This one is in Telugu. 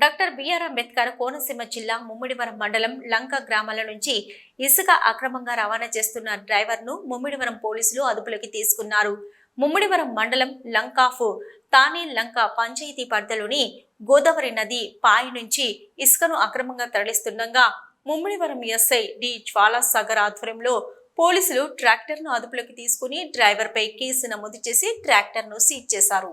డాక్టర్ బిఆర్ అంబేద్కర్ కోనసీమ జిల్లా ముమ్మిడివరం మండలం లంక గ్రామాల నుంచి ఇసుక అక్రమంగా రవాణా చేస్తున్న డ్రైవర్ను ముమ్మిడివరం పోలీసులు అదుపులోకి తీసుకున్నారు. ముమ్మిడివరం మండలం లంకాఫు తానే లంక పంచాయతీ పరిధిలోని గోదావరి నది పాయి నుంచి ఇసుకను అక్రమంగా తరలిస్తుండగా ముమ్మిడివరం ఎస్ఐ డి జ్వాలాసాగర్ ఆధ్వర్యంలో పోలీసులు ట్రాక్టర్ను అదుపులోకి తీసుకుని డ్రైవర్పై కేసు నమోదు చేసి ట్రాక్టర్ను సీజ్ చేశారు.